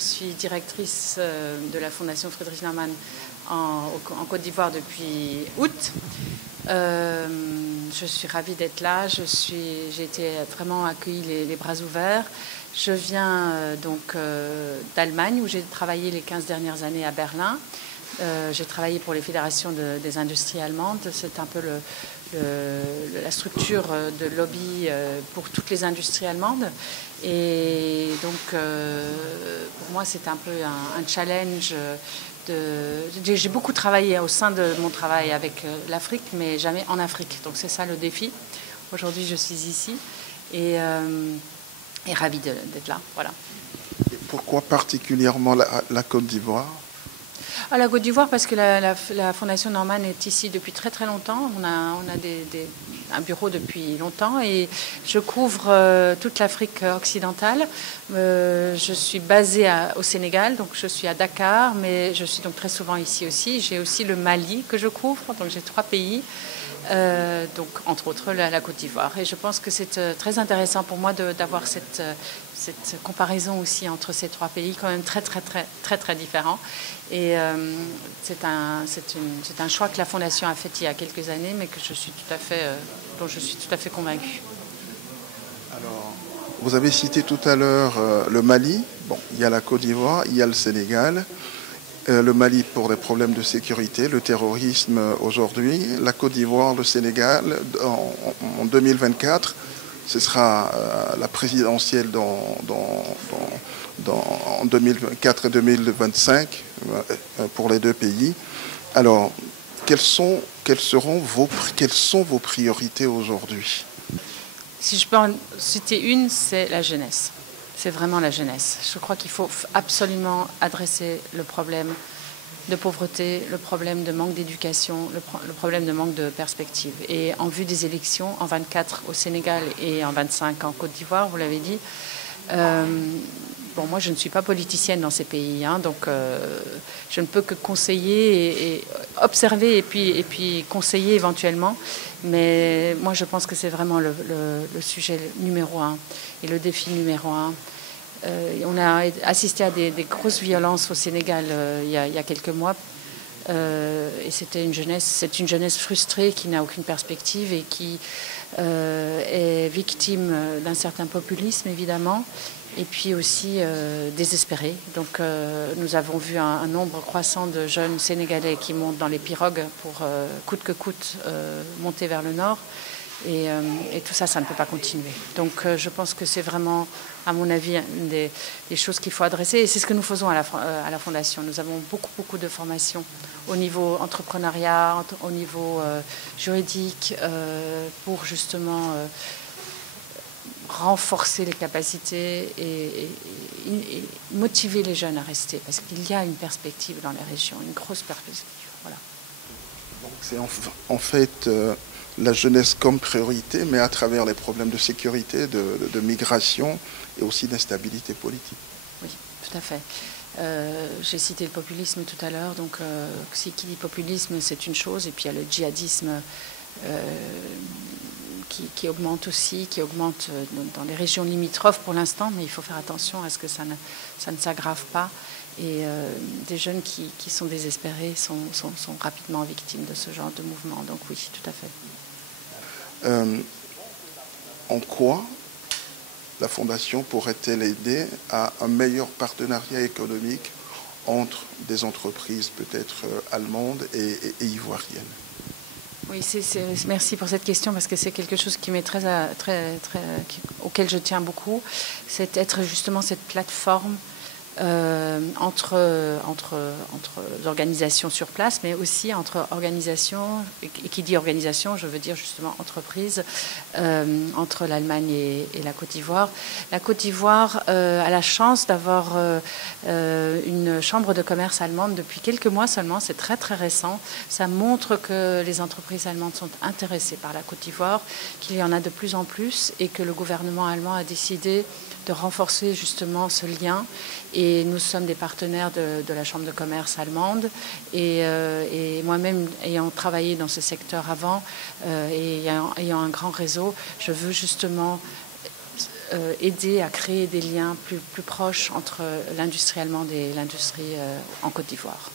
Je suis directrice de la Fondation Friedrich Naumann en Côte d'Ivoire depuis août. Je suis ravie d'être là. J'ai été vraiment accueillie les bras ouverts. Je viens donc d'Allemagne où j'ai travaillé les 15 dernières années à Berlin. J'ai travaillé pour les fédérations des industries allemandes. C'est un peu la structure de lobby pour toutes les industries allemandes. Et donc, pour moi, c'est un peu un challenge. J'ai beaucoup travaillé au sein de mon travail avec l'Afrique, mais jamais en Afrique. Donc, c'est ça le défi. Aujourd'hui, je suis ici et ravie d'être là. Voilà. Et pourquoi particulièrement la Côte d'Ivoire ? À la Côte d'Ivoire, parce que la Fondation Naumann est ici depuis très très longtemps. On a un bureau depuis longtemps et je couvre toute l'Afrique occidentale. Je suis basée au Sénégal, donc je suis à Dakar, mais je suis donc très souvent ici aussi. J'ai aussi le Mali que je couvre, donc j'ai 3 pays. Donc entre autres la Côte d'Ivoire. Et je pense que c'est très intéressant pour moi d'avoir cette comparaison aussi entre ces 3 pays, quand même très différents. Et c'est un choix que la Fondation a fait il y a quelques années, mais dont je suis tout à fait convaincue. Alors, vous avez cité tout à l'heure le Mali. Bon, il y a la Côte d'Ivoire, il y a le Sénégal. Le Mali pour des problèmes de sécurité, le terrorisme aujourd'hui, la Côte d'Ivoire, le Sénégal en 2024, ce sera la présidentielle en 2024 et 2025 pour les 2 pays. Alors, quelles sont vos priorités aujourd'hui? Si je peux en citer une, c'est la jeunesse. C'est vraiment la jeunesse. Je crois qu'il faut absolument adresser le problème de pauvreté, le problème de manque d'éducation, le problème de manque de perspective. Et en vue des élections, en 24 au Sénégal et en 25 en Côte d'Ivoire, vous l'avez dit, bon, moi je ne suis pas politicienne dans ces pays, hein, donc je ne peux que conseiller et observer et puis conseiller éventuellement. Mais moi je pense que c'est vraiment le sujet numéro 1 et le défi numéro 1. On a assisté à des grosses violences au Sénégal il y a quelques mois. Et c'est une jeunesse frustrée qui n'a aucune perspective et qui est victime d'un certain populisme évidemment et puis aussi désespérée. Donc nous avons vu un nombre croissant de jeunes Sénégalais qui montent dans les pirogues pour coûte que coûte monter vers le nord. Et tout ça, ça ne peut pas continuer. Donc je pense que c'est vraiment, à mon avis, une des choses qu'il faut adresser. Et c'est ce que nous faisons à la Fondation. Nous avons beaucoup de formations au niveau entrepreneuriat, au niveau juridique, pour justement renforcer les capacités et motiver les jeunes à rester. Parce qu'il y a une perspective dans les régions, une grosse perspective. Voilà. Donc c'est en fait la jeunesse comme priorité, mais à travers les problèmes de sécurité, de migration et aussi d'instabilité politique. Oui, tout à fait. J'ai cité le populisme tout à l'heure, donc qui dit populisme, c'est une chose, et puis il y a le djihadisme qui augmente aussi, qui augmente dans les régions limitrophes pour l'instant, mais il faut faire attention à ce que ça ne s'aggrave pas. Et des jeunes qui sont désespérés sont rapidement victimes de ce genre de mouvement. Donc oui, tout à fait. En quoi la Fondation pourrait-elle aider à un meilleur partenariat économique entre des entreprises peut-être allemandes et ivoiriennes? Oui, merci pour cette question parce que c'est quelque chose qui m'est auquel je tiens beaucoup. C'est être justement cette plateforme entre organisations sur place, mais aussi entre organisations, et qui dit organisation, je veux dire justement entreprise, entre l'Allemagne et la Côte d'Ivoire. La Côte d'Ivoire a la chance d'avoir une chambre de commerce allemande depuis quelques mois seulement, c'est très récent. Ça montre que les entreprises allemandes sont intéressées par la Côte d'Ivoire, qu'il y en a de plus en plus et que le gouvernement allemand a décidé de renforcer justement ce lien. Et nous sommes des partenaires de la Chambre de commerce allemande. Et moi-même, ayant travaillé dans ce secteur avant et ayant un grand réseau, je veux justement aider à créer des liens plus proches entre l'industrie allemande et l'industrie en Côte d'Ivoire.